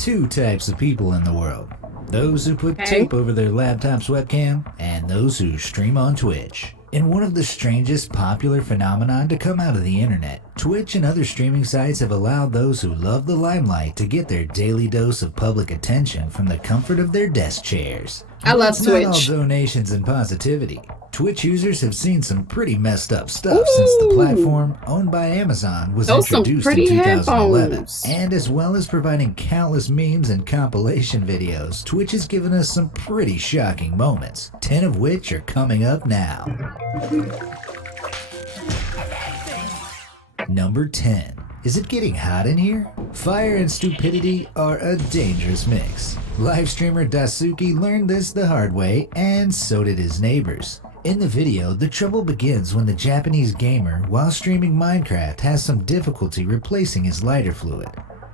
two types of people in the world. Those who put tape over their laptop's webcam, and those who stream on Twitch. In one of the strangest popular phenomenon to come out of the internet, Twitch and other streaming sites have allowed those who love the limelight to get their daily dose of public attention from the comfort of their desk chairs. I love Twitch. Not all donations and positivity. Twitch users have seen some pretty messed up stuff since the platform, owned by Amazon, was introduced in 2011. Headphones. And as well as providing countless memes and compilation videos, Twitch has given us some pretty shocking moments, 10 of which are coming up now. Number 10. Is it getting hot in here? Fire and stupidity are a dangerous mix. Live streamer Dasuki learned this the hard way, and so did his neighbors. In the video, the trouble begins when the Japanese gamer, while streaming Minecraft, has some difficulty replacing his lighter fluid.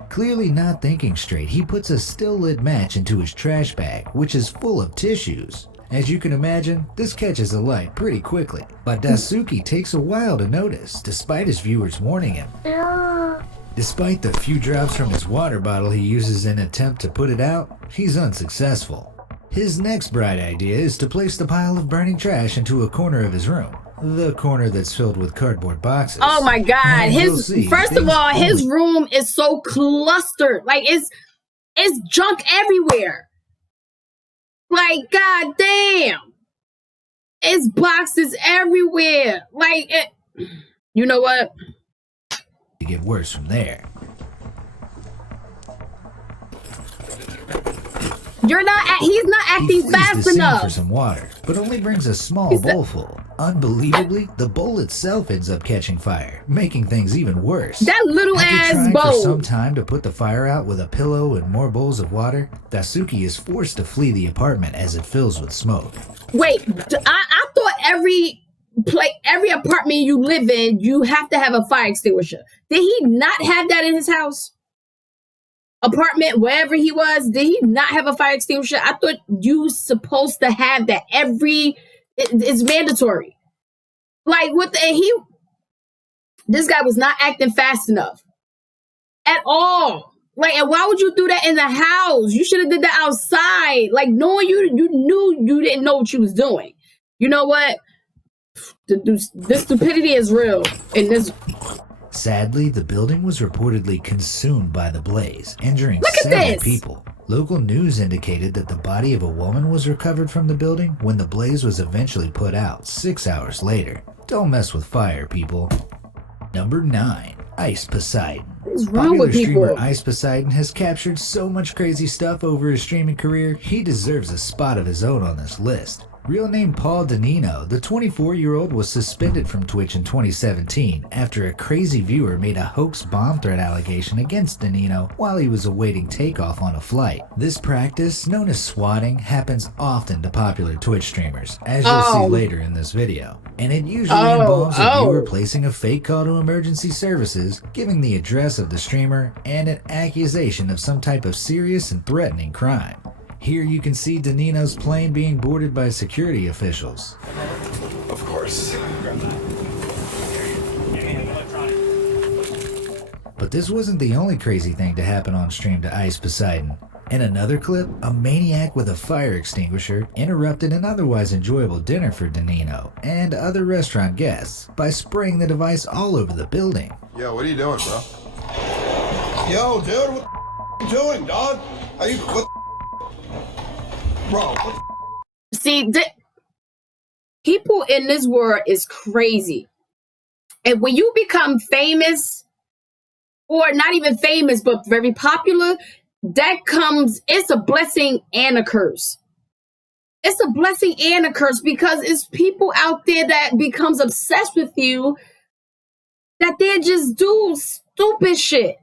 Clearly not thinking straight, he puts a still-lit match into his trash bag, which is full of tissues. As you can imagine, this catches alight pretty quickly, but Dasuki takes a while to notice, despite his viewers warning him. Despite the few drops from his water bottle he uses in an attempt to put it out, he's unsuccessful. His next bright idea is to place the pile of burning trash into a corner of his room, the corner that's filled with cardboard boxes. Oh my God! First of all, his room is so clustered, like it's junk everywhere. Like, god damn, it's boxes everywhere. Like, you know what? To get worse from there. He's not acting fast enough. For some water, but only brings a small bowl full. Unbelievably, the bowl itself ends up catching fire, making things even worse. That little ass bowl. For some time to put the fire out with a pillow and more bowls of water, Dasuki is forced to flee the apartment as it fills with smoke. Wait, I thought every apartment you live in, you have to have a fire extinguisher. Did he not have that in his house? Apartment, wherever he was, did he not have a fire extinguisher? I thought you supposed to have that. It's mandatory. Like this guy was not acting fast enough at all. Like, and why would you do that in the house? You should have did that outside. Like, knowing you knew you didn't know what you was doing. You know what? This stupidity is real. And this. Sadly, the building was reportedly consumed by the blaze, injuring several people. Local news indicated that the body of a woman was recovered from the building when the blaze was eventually put out 6 hours later. Don't mess with fire, people. Number 9. Ice Poseidon. What's wrong with people? Streamer Ice Poseidon has captured so much crazy stuff over his streaming career, he deserves a spot of his own on this list. Real name Paul Danino, the 24-year-old was suspended from Twitch in 2017 after a crazy viewer made a hoax bomb threat allegation against Danino while he was awaiting takeoff on a flight. This practice, known as swatting, happens often to popular Twitch streamers, as you'll see later in this video. And it usually involves a viewer placing a fake call to emergency services, giving the address of the streamer, and an accusation of some type of serious and threatening crime. Here you can see Danino's plane being boarded by security officials. Of course. But this wasn't the only crazy thing to happen on stream to Ice Poseidon. In another clip, a maniac with a fire extinguisher interrupted an otherwise enjoyable dinner for Danino and other restaurant guests by spraying the device all over the building. Yo, what are you doing, bro? Yo, dude, what the you doing, dog? Are you... What Bro, see, people in this world is crazy. And when you become famous, or not even famous, but very popular, it's a blessing and a curse. It's a blessing and a curse because it's people out there that becomes obsessed with you that they just do stupid shit.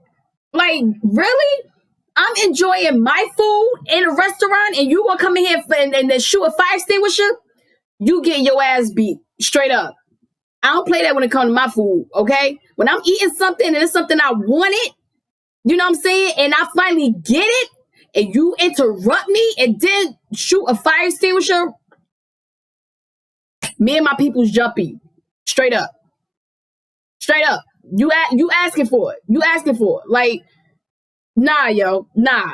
Like, really? I'm enjoying my food in a restaurant and you gonna come in here and shoot a fire extinguisher? You get your ass beat straight up. I don't play that when it comes to my food, okay? When I'm eating something and it's something I wanted, you know what I'm saying? And I finally get it and you interrupt me and then shoot a fire extinguisher, me and my people's jumpy. Straight up. Straight up. You asking for it. You asking for it. Like, Nah, yo. Nah.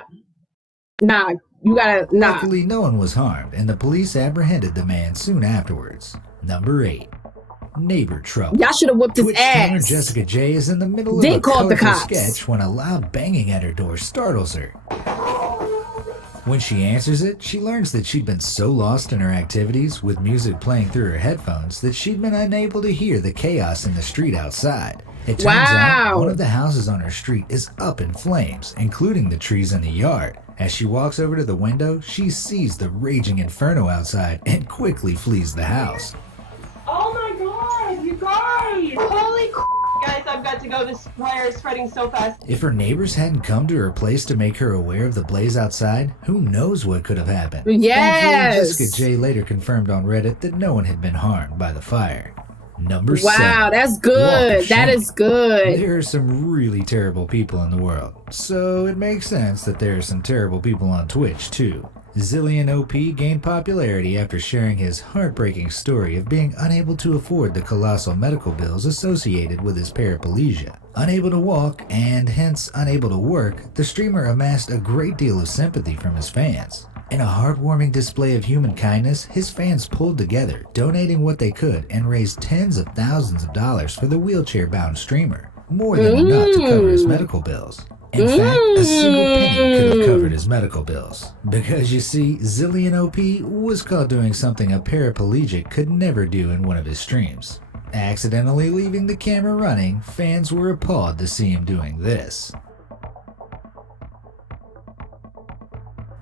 You gotta, nah. Luckily, no one was harmed, and the police apprehended the man soon afterwards. Number 8. Neighbor trouble. Y'all should have whooped his Twitch streamer ass. Jessica J is in the middle Then of a called the colorful cops. sketch when a loud banging at her door startles her. When she answers it, she learns that she'd been so lost in her activities with music playing through her headphones that she'd been unable to hear the chaos in the street outside. It turns out Wow. one of the houses on her street is up in flames, including the trees in the yard. As she walks over to the window, she sees the raging inferno outside and quickly flees the house. Oh my god, you guys! Holy guys, I've got to go. This fire is spreading so fast. If her neighbors hadn't come to her place to make her aware of the blaze outside, who knows what could have happened. Yes. Thankfully, Jessica J later confirmed on Reddit that no one had been harmed by the fire. Number 7. Wow, that's Walk good. of That shame. is good. There are some really terrible people in the world, so it makes sense that there are some terrible people on Twitch too. Zillion OP gained popularity after sharing his heartbreaking story of being unable to afford the colossal medical bills associated with his paraplegia. Unable to walk and hence unable to work, the streamer amassed a great deal of sympathy from his fans. In a heartwarming display of human kindness, his fans pulled together, donating what they could and raised tens of thousands of dollars for the wheelchair-bound streamer, more than enough to cover his medical bills. In fact, a single penny could have covered his medical bills. Because you see, Zillion OP was caught doing something a paraplegic could never do in one of his streams. Accidentally leaving the camera running, fans were appalled to see him doing this.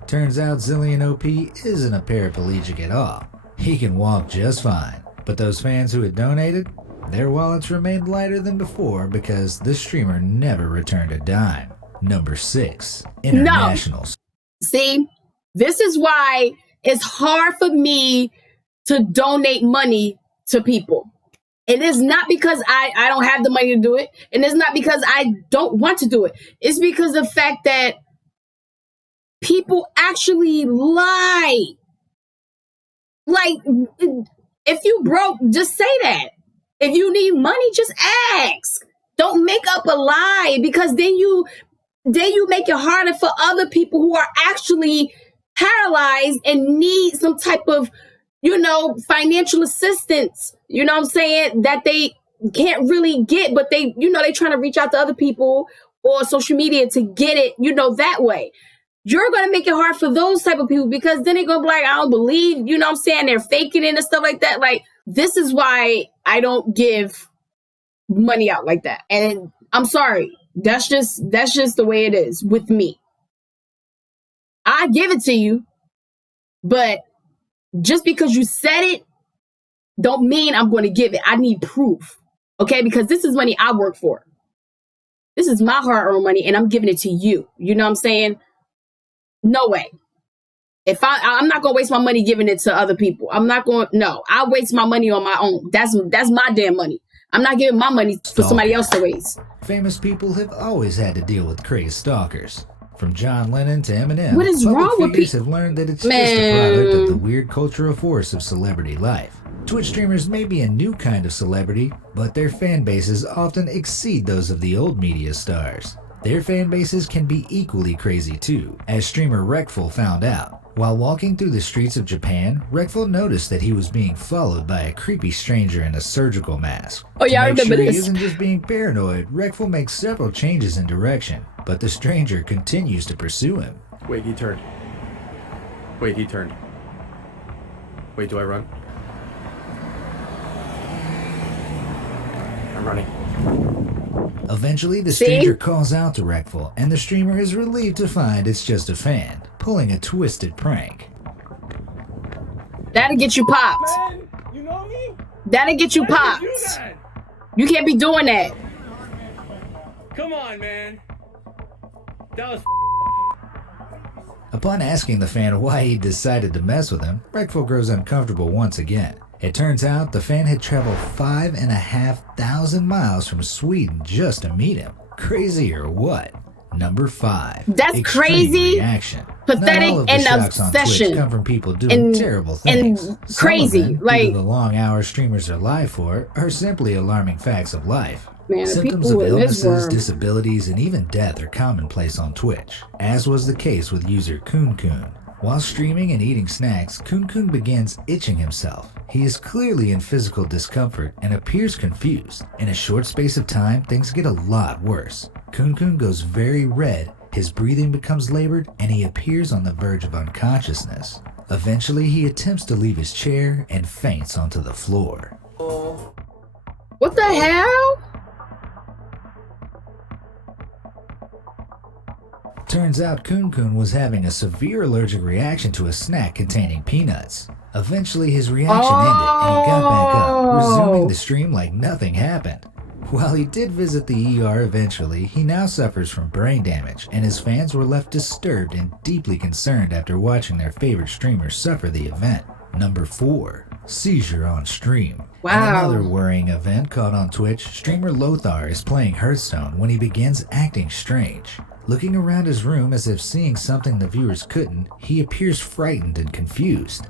Turns out Zillion OP isn't a paraplegic at all. He can walk just fine. But those fans who had donated, their wallets remained lighter than before because the streamer never returned a dime. Number 6. Internationals. See, this is why it's hard for me to donate money to people. It is not because I don't have the money to do it. And it's not because I don't want to do it. It's because of the fact that people actually lie. Like, if you broke, just say that. If you need money, just ask. Don't make up a lie, because then you make it harder for other people who are actually paralyzed and need some type of, financial assistance. You know what I'm saying? That they can't really get, but they trying to reach out to other people or social media to get it, that way. You're going to make it hard for those type of people, because then they're going to be like, I don't believe, they're faking it and stuff like that. Like, this is why I don't give money out like that. And I'm sorry. That's just the way it is with me. I give it to you, but just because you said it, don't mean I'm going to give it. I need proof. Okay? Because this is money I work for. This is my hard-earned money, and I'm giving it to you. You know what I'm saying? No way. If I'm not going to waste my money giving it to other people. I waste my money on my own. That's my damn money. I'm not giving my money for somebody else to waste. Famous people have always had to deal with crazed stalkers. From John Lennon to Eminem, What is public wrong with figures people? have learned that it's just a product of the weird cultural force of celebrity life. Twitch streamers may be a new kind of celebrity, but their fan bases often exceed those of the old media stars. Their fan bases can be equally crazy too, as streamer Wreckful found out. While walking through the streets of Japan, Wreckful noticed that he was being followed by a creepy stranger in a surgical mask. Oh yeah, I To make remember sure he this. isn't just being paranoid, Wreckful makes several changes in direction, but the stranger continues to pursue him. Wait, he turned. Wait, he turned. Wait, do I run? I'm running. Eventually, the See? stranger calls out to Wreckful, and the streamer is relieved to find it's just a fan, pulling a twisted prank. That'll get you popped. Man, you know me? That'll get you popped. Do that. You can't be doing that. Come on, man. That was Upon asking the fan why he decided to mess with him, Wreckful grows uncomfortable once again. It turns out the fan had traveled 5,500 miles from Sweden just to meet him. Crazy or what? Number 5. That's Extreme crazy, reaction. pathetic, Not all of the and shocks on Twitch obsession. come from people doing terrible things. And Some crazy, of them, due like- to the long hours streamers are live for, are simply alarming facts of life. Man, the Symptoms of people in this illnesses, world. disabilities, and even death are commonplace on Twitch, as was the case with user kunkun. While streaming and eating snacks, kunkun begins itching himself. He is clearly in physical discomfort and appears confused. In a short space of time, things get a lot worse. Kunkun goes very red, his breathing becomes labored, and he appears on the verge of unconsciousness. Eventually, he attempts to leave his chair and faints onto the floor. What the hell? Turns out Kunkun was having a severe allergic reaction to a snack containing peanuts. Eventually his reaction ended and he got back up, resuming the stream like nothing happened. While he did visit the ER eventually, he now suffers from brain damage, and his fans were left disturbed and deeply concerned after watching their favorite streamer suffer the event. Number 4. Seizure on stream. Wow. In another worrying event caught on Twitch, streamer Lothar is playing Hearthstone when he begins acting strange. Looking around his room as if seeing something the viewers couldn't, he appears frightened and confused.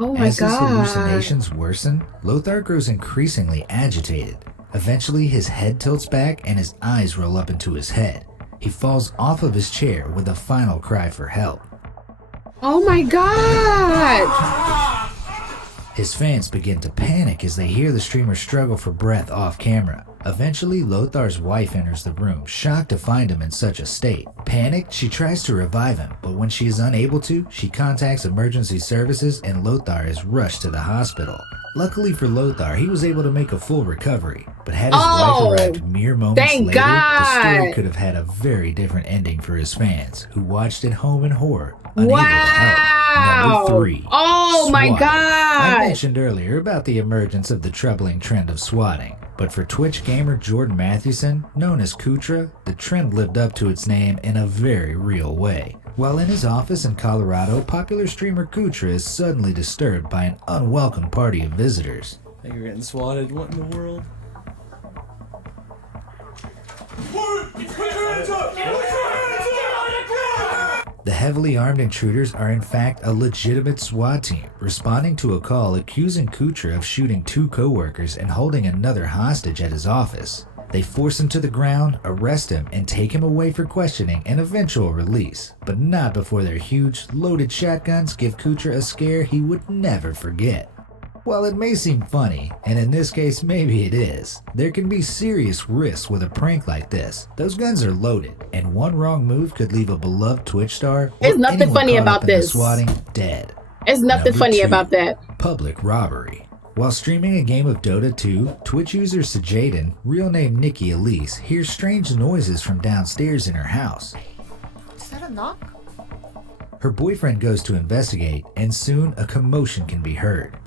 Oh my As his god. hallucinations worsen, Lothar grows increasingly agitated. Eventually, his head tilts back and his eyes roll up into his head. He falls off of his chair with a final cry for help. Oh my god. His fans begin to panic as they hear the streamer struggle for breath off camera. Eventually, Lothar's wife enters the room, shocked to find him in such a state. Panicked, she tries to revive him, but when she is unable to, she contacts emergency services and Lothar is rushed to the hospital. Luckily for Lothar, he was able to make a full recovery, but had his wife arrived mere moments thank later, the story God. could have had a very different ending for his fans, who watched at home in horror, unable to help. Number 3. Oh my Swatting. I god. mentioned earlier about the emergence of the troubling trend of swatting, but for Twitch gamer Jordan Mathewson, known as Kutra, the trend lived up to its name in a very real way. While in his office in Colorado, popular streamer Kutra is suddenly disturbed by an unwelcome party of visitors. I think you're getting swatted. What in the world? The heavily armed intruders are in fact a legitimate SWAT team, responding to a call accusing Kutra of shooting 2 co-workers and holding another hostage at his office. They force him to the ground, arrest him, and take him away for questioning and eventual release, but not before their huge, loaded shotguns give Kutra a scare he would never forget. While it may seem funny, and in this case maybe it is, there can be serious risks with a prank like this. Those guns are loaded, and one wrong move could leave a beloved Twitch star or There's nothing anyone funny caught about up in the this. swatting dead. There's nothing Number funny 2. about that. Public robbery. While streaming a game of Dota 2, Twitch user Seizure, real name Nikki Elise, hears strange noises from downstairs in her house. Is that a knock? Her boyfriend goes to investigate, and soon a commotion can be heard.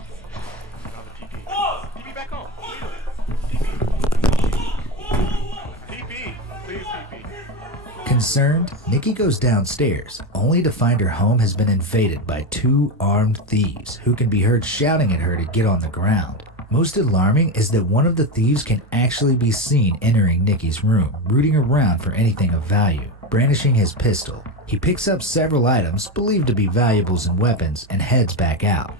Concerned, Nikki goes downstairs, only to find her home has been invaded by 2 armed thieves who can be heard shouting at her to get on the ground. Most alarming is that one of the thieves can actually be seen entering Nikki's room, rooting around for anything of value, brandishing his pistol. He picks up several items believed to be valuables and weapons and heads back out.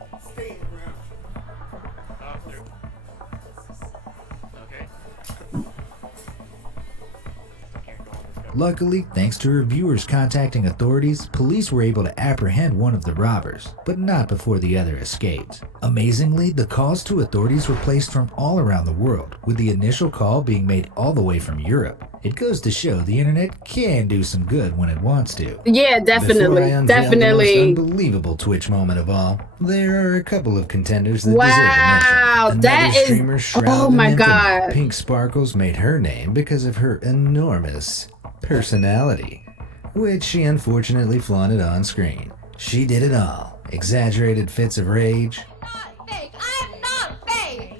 Luckily, thanks to reviewers contacting authorities, police were able to apprehend one of the robbers, but not before the other escaped. Amazingly, the calls to authorities were placed from all around the world, with the initial call being made all the way from Europe. It goes to show the internet can do some good when it wants to. Yeah, Before I definitely. unveil Definitely. the most unbelievable Twitch moment of all, there are a couple of contenders that Wow, deserve a mention. that Another is- streamer shrouded oh my in infamy. God. Pink Sparkles made her name because of her enormous personality, which she unfortunately flaunted on screen. She did it all. Exaggerated fits of rage, Not fake. I'm not fake.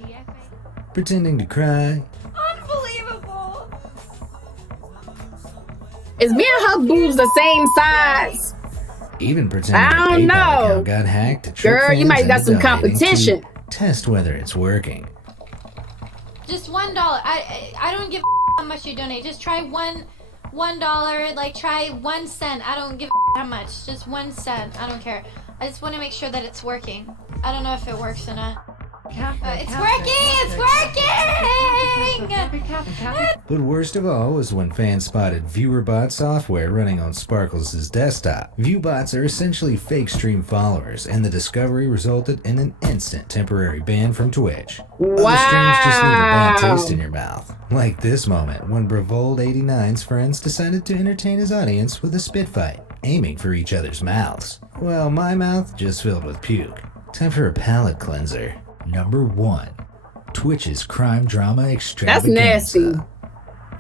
pretending to cry, Unbelievable. Is me and her boobs the same size? even pretending I her don't PayPal know. account got hacked to trick Girl, you fans might got into some donating to competition. test whether it's working. Just $1. I don't give a how much you donate. Just try $1. Like try 1 cent. I don't give a how much. Just 1 cent. I don't care. I just want to make sure that it's working. I don't know if it works or not. It's working! But worst of all was when fans spotted ViewerBot software running on Sparkles' desktop. ViewBots are essentially fake stream followers, and the discovery resulted in an instant temporary ban from Twitch. Other streams just leave a bad taste in your mouth. Like this moment when Bravold89's friends decided to entertain his audience with a spit fight, aiming for each other's mouths. Well, my mouth just filled with puke. Time for a palate cleanser. Number 1. Twitch's crime drama extravaganza. That's nasty.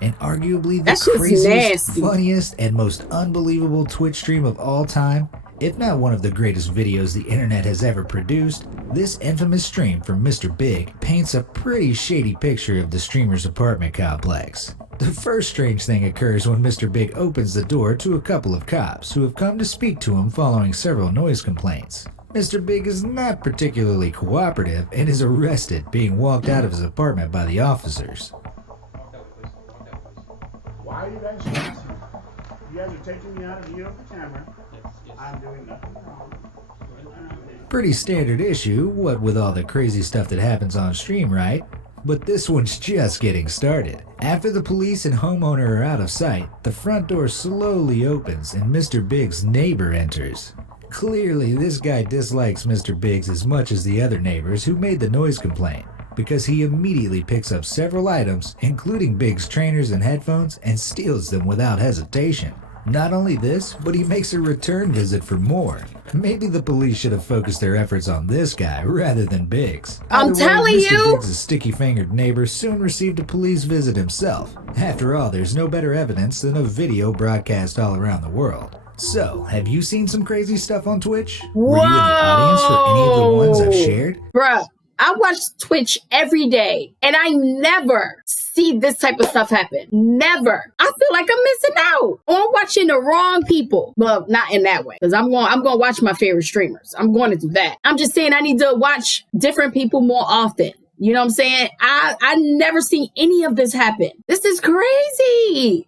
And arguably the That's just craziest, nasty. funniest, and most unbelievable Twitch stream of all time, if not one of the greatest videos the internet has ever produced, this infamous stream from Mr. Big paints a pretty shady picture of the streamer's apartment complex. The first strange thing occurs when Mr. Big opens the door to a couple of cops who have come to speak to him following several noise complaints. Mr. Big is not particularly cooperative and is arrested, being walked out of his apartment by the officers. Why are you guys chasing me? You guys are taking me out of view of the camera. I'm doing nothing wrong. Pretty standard issue, what with all the crazy stuff that happens on stream, right? But this one's just getting started. After the police and homeowner are out of sight, the front door slowly opens and Mr. Big's neighbor enters. Clearly, this guy dislikes Mr. Biggs as much as the other neighbors who made the noise complaint, because he immediately picks up several items, including Biggs' trainers and headphones, and steals them without hesitation. Not only this, but he makes a return visit for more. Maybe the police should have focused their efforts on this guy rather than Biggs. I'm telling Mr. you. Biggs' sticky-fingered neighbor soon received a police visit himself. After all, there's no better evidence than a video broadcast all around the world. So, have you seen some crazy stuff on Twitch? Were you in the audience for any of the ones I've shared? Bruh, I watch Twitch every day, and I never see this type of stuff happen. Never. I feel like I'm missing out. Or I'm watching the wrong people. Well, not in that way, because I'm going to watch my favorite streamers. I'm going to do that. I'm just saying I need to watch different people more often. You know what I'm saying? I never seen any of this happen. This is crazy.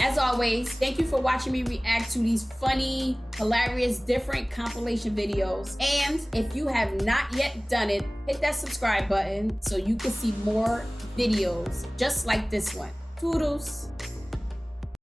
As always, thank you for watching me react to these funny, hilarious, different compilation videos. And if you have not yet done it, hit that subscribe button so you can see more videos just like this one. Toodles.